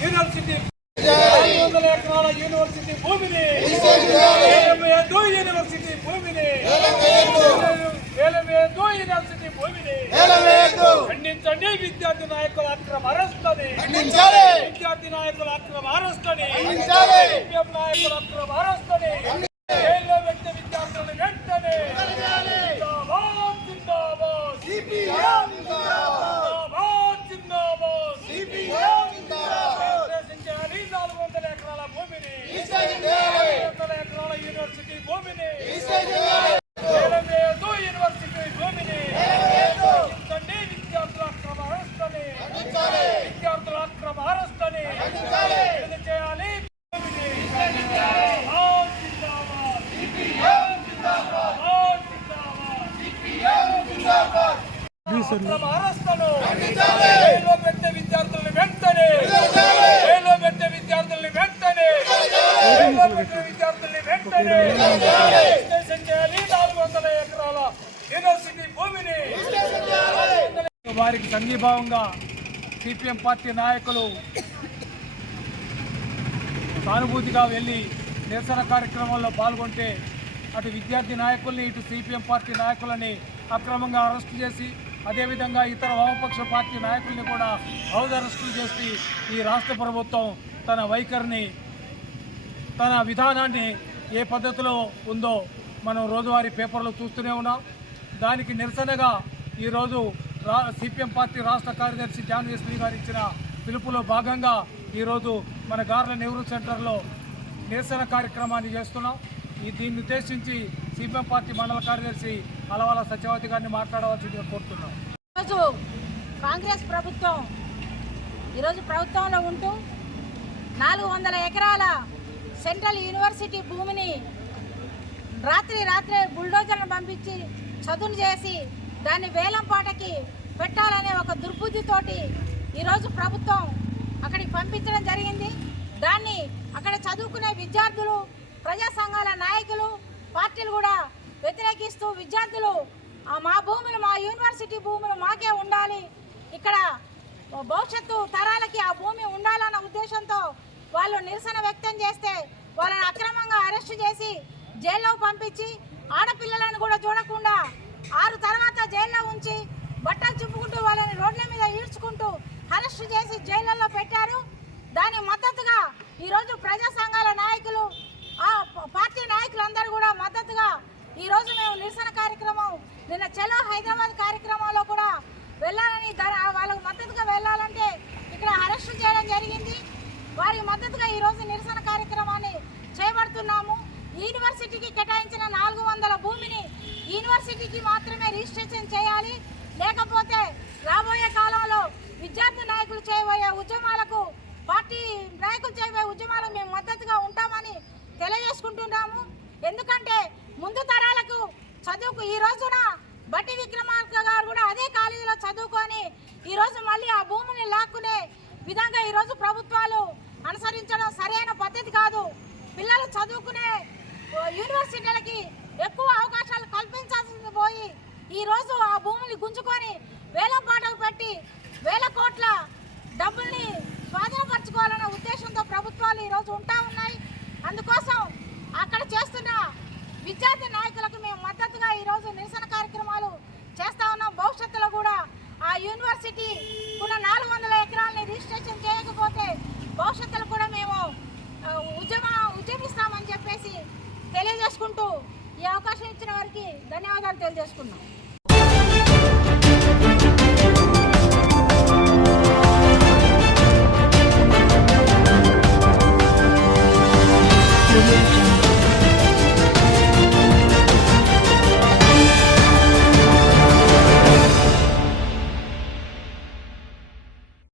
University ఎకరాల university భూమిని university భూమిని యూనివర్సిటీ భూమిని ఖండించండి విద్యార్థి నాయకుల. అక్రమ ఖండించాలి. విద్యార్థి నాయకుల అక్రమ. సిపిఎం నాయకుల అక్రమ జైల్లో పెట్టిన విద్యార్థులను వెంటనే జిందాబాద్ జిందాబాద్ సిపిఎం జిందాబాద్ జిందాబాద్ సిపిఎం జిందాబాద్. రిజర్వేషన్ చేయాలి నాలుగు వందల ఎకరాల భూమిని రిజిస్ట్రేషన్ చేయాలి. నాలుగు వందల ఎకరాల యూనివర్సిటీ భూమిని రిజిస్ట్రేషన్ చేయాలి. ఏలవేయదు యూనివర్సిటీ భూమిని ఏలవేయదు. ఖండించండి విద్యార్థుల అక్రమ అరెస్టుని ఖండించాలి. విద్యార్థుల అక్రమ అరెస్టుని ఖండించాలి. విడుదల చేయాలి భూమిని. జిందాబాద్ జిందాబాద్. సిపిఎం జిందాబాద్. జిందాబాద్ జిందాబాద్. సిపిఎం జిందాబాద్. అక్రమ అరెస్టులు ఖండించాలి. విద్యార్థులను వెంటనే. చేయాలి. జైల్లో పెట్టే విద్యార్థుల్ని వెంటనే. విద్యార్థుల్ని వెంటనే. చేయాలి. నాలుగు వందల ఎకరాల యూనివర్సిటీ భూమిని. వారికి సంఘీభావంగా సిపిఎం పార్టీ నాయకులు సానుభూతిగా వెళ్ళి నిరసన కార్యక్రమంలో పాల్గొంటే అటు విద్యార్థి నాయకుల్ని ఇటు సిపిఎం పార్టీ నాయకులని అక్రమంగా అరెస్టు చేసి అదేవిధంగా ఇతర వామపక్ష పార్టీ నాయకుల్ని కూడా హౌస్ అరెస్టులు చేసి ఈ రాష్ట్ర ప్రభుత్వం తన వైఖరిని తన విధానాన్ని ఏ పద్ధతిలో ఉందో మనం రోజువారీ పేపర్లో చూస్తూనే ఉన్నాం. దానికి నిరసనగా ఈరోజు రా సిపిఎం పార్టీ రాష్ట్ర కార్యదర్శి జాన్వేశ్వరి గారు ఇచ్చిన పిలుపులో భాగంగా ఈరోజు మన గార్ల నెహ్రూ సెంటర్లో నిరసన కార్యక్రమాన్ని చేస్తున్నాం. ఈ దీన్ని ఉద్దేశించి సిపిఎం పార్టీ మండల కార్యదర్శి అలవాల సత్యవతి గారిని మాట్లాడవలసిందిగా కోరుతున్నాం. ఈరోజు కాంగ్రెస్ ప్రభుత్వం ఈరోజు ప్రభుత్వంలో ఉంటూ నాలుగు వందల ఎకరాల సెంట్రల్ యూనివర్సిటీ భూమిని రాత్రి రాత్రే బుల్డోజర్ను పంపించి చదును చేసి దాన్ని వేలం పాటకి పెట్టాలనే ఒక దుర్బుద్ధితోటి ఈరోజు ప్రభుత్వం అక్కడికి పంపించడం జరిగింది. దాన్ని అక్కడ చదువుకునే విద్యార్థులు ప్రజా సంఘాల నాయకులు పార్టీలు కూడా వ్యతిరేకిస్తూ విద్యార్థులు మా భూములు మా యూనివర్సిటీ భూములు మాకే ఉండాలి. ఇక్కడ భవిష్యత్తు తరాలకి ఆ భూమి ఉండాలన్న ఉద్దేశంతో వాళ్ళు నిరసన వ్యక్తం చేస్తే వాళ్ళని అక్రమంగా అరెస్ట్ చేసి జైల్లో పంపించి ఆడపిల్లలను కూడా చూడకుండా ఆరు తర్వాత జైల్లో ఉంచి బట్టలు చింపుకుంటూ వాళ్ళని రోడ్ల మీద ఈడ్చుకుంటూ అరెస్ట్ చేసి జైళ్ళల్లో పెట్టారు. దాని మద్దతుగా ఈరోజు ప్రజా సంఘాల నాయకులు ఆ ప- పార్టీ నాయకులందరూ కూడా మద్దతుగా ఈరోజు మేము నిరసన కార్యక్రమం నిన్న చలో హైదరాబాద్ కార్యక్రమంలో కూడా వెళ్ళాలని ధర- వాళ్ళకు మద్దతుగా వెళ్ళాలంటే ఇక్కడ అరెస్ట్ చేయడం జరిగింది. వారి మద్దతుగా ఈరోజు నిరసన కార్యక్రమాన్ని చేపడుతున్నాము. యూనివర్సిటీకి కేటాయించిన నాలుగు వందల భూమిని యూనివర్సిటీకి మాత్రమే రిజిస్ట్రేషన్ చేయాలి. లేకపోతే రాబోయే కాలంలో విద్యార్థి నాయకులు చేయబోయే ఉద్యమాలకు పార్టీ నాయకులు చేయబోయే ఉద్యమాలకు మేము మద్దతుగా ఉంటామని తెలియజేసుకుంటున్నాము. ఎందుకంటే ముందు తరాలకు చదువుకు ఈ రోజున బట్టి విక్రమార్క గారు కూడా అదే కాలేజీలో చదువుకొని ఈరోజు మళ్ళీ ఆ భూమిని లాక్కునే విధంగా ఈరోజు ప్రభుత్వాలు అనుసరించడం సరైన పద్ధతి కాదు. పిల్లలు చదువుకునే యూనివర్సిటీలకి ఎక్కువ అవకాశాలు కల్పించాల్సింది పోయి ఈరోజు ఆ భూమిని గుంజుకొని వేల పాటలు పెట్టి వేల కోట్ల ఉద్యమిస్తామని